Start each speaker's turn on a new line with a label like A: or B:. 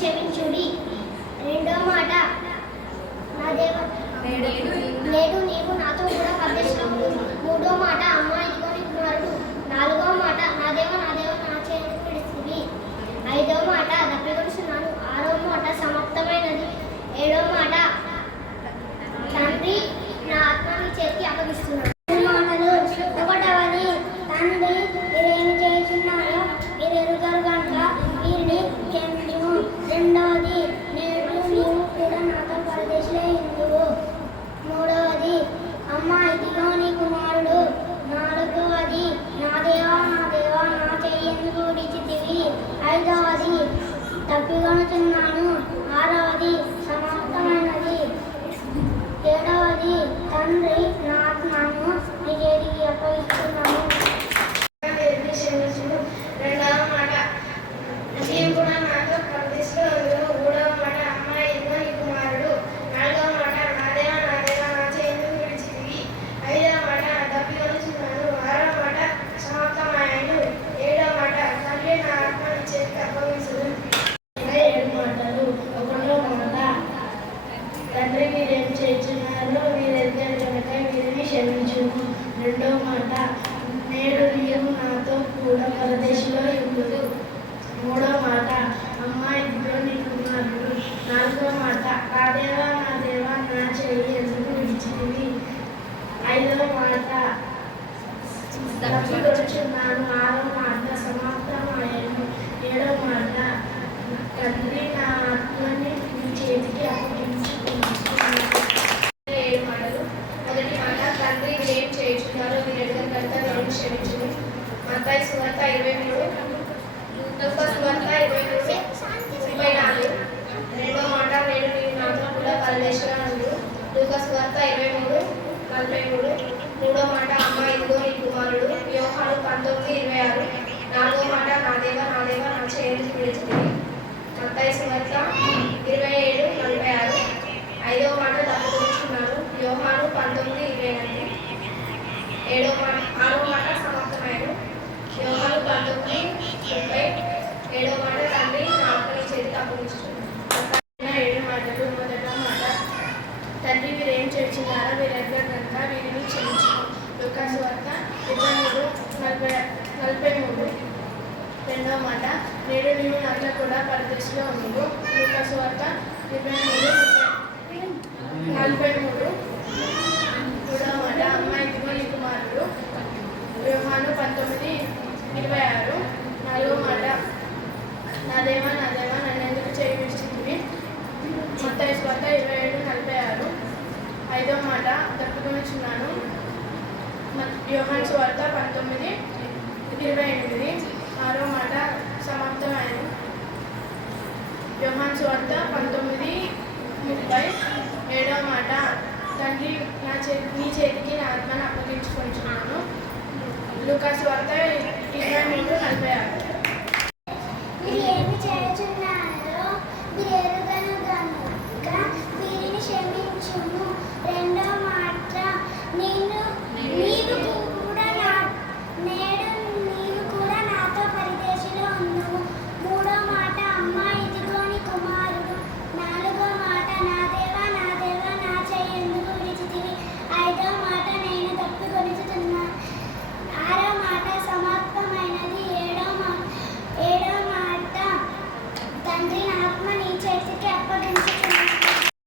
A: 7 Judy. నా దేవా నా దేవా నా చెయ్యి ఎందుకు విడిచింది ఐదో మాట తప్పికొచ్చున్నాను ఆరో మాట సమాప్తమాయను ఏడో మాట తండ్రి నా ఆత్మని నీ చేతికి అప్పగించుకున్నాను ఏడు మాటలు. మొదటి మాట తండ్రి ఏం చేయించున్నారో మీరు ఎడగని కనుక నేను క్షమించును సువార్త ఇరవై మూడు సువార్త ఇరవై మూడు ముప్పై నాలుగు రెండో మాట నేను నీవు నాతో కూడా పరదేశంగా ఉండు లూకా సువార్త ఇరవై మూడు నలభై మూడు మూడో మాట అమ్మ ఇదిగో నీ కుమారుడు. వ్యూహాలు పంతొమ్మిది ఇరవై ఆరు. నాలుగో మాట నా దేవ నా దేవ నా చేతికి పిలిచింది మత్తాయి సువార్త ఇరవై ఏడు నలభై ఆరు. ఐదో మాట తప్పుకుంటున్నారు వ్యూహాలు పంతొమ్మిది ఇరవై ఎనిమిది. ఏడో మాట ఆరో మాట సమాప్తమైన యోహాను పంతొమ్మిది ముప్పై ఏడో మాట తండ్రి నా ఆత్మని చేతి అప్పగించుకున్నాను ఏడు మాటలు మొదట మాట తండ్రి మీరు ఏం చేర్చున్నారో మీరు ఎక్కడ కనుక వీరిని క్షమించు లుకాసు వార్త ఇరవై మూడు నలభై నలభై మూడు రెండవ మాట నేడు నీవు నాన్న కూడా పరదేశంలో ఉండవు లూకాసు వార్త ఇరవై మూడు నలభై మూడు. కూడా మాట అమ్మాయి ఇదిగో నీ కుమారుడు. వ్యూహాను పంతొమ్మిది ఇరవై ఆరు. నాలుగో మాట నా దేవా నా నన్ను ఎందుకు చేయించింది విడిచింది మొత్తం స్వార్థ ఇరవై ఏడు నలభై ఆరు. ఐదో మాట తప్పుకొనిచున్నాను వ్యూహాన్ స్వార్థ పంతొమ్మిది ఇరవై ఎనిమిది. ఆరో మాట సమాప్తమైన యోహాన్ స్వార్థ పంతొమ్మిది ముప్పై ఏడవ మాట. తండ్రి నా చే నీ చేతికి నా ఆత్మను అప్పగించుకుంటున్నాను లుకాస్ వార్త ఇరవై మూడు నలభై ఆరు.
B: మీరు ఏమి చేయుచున్నారు?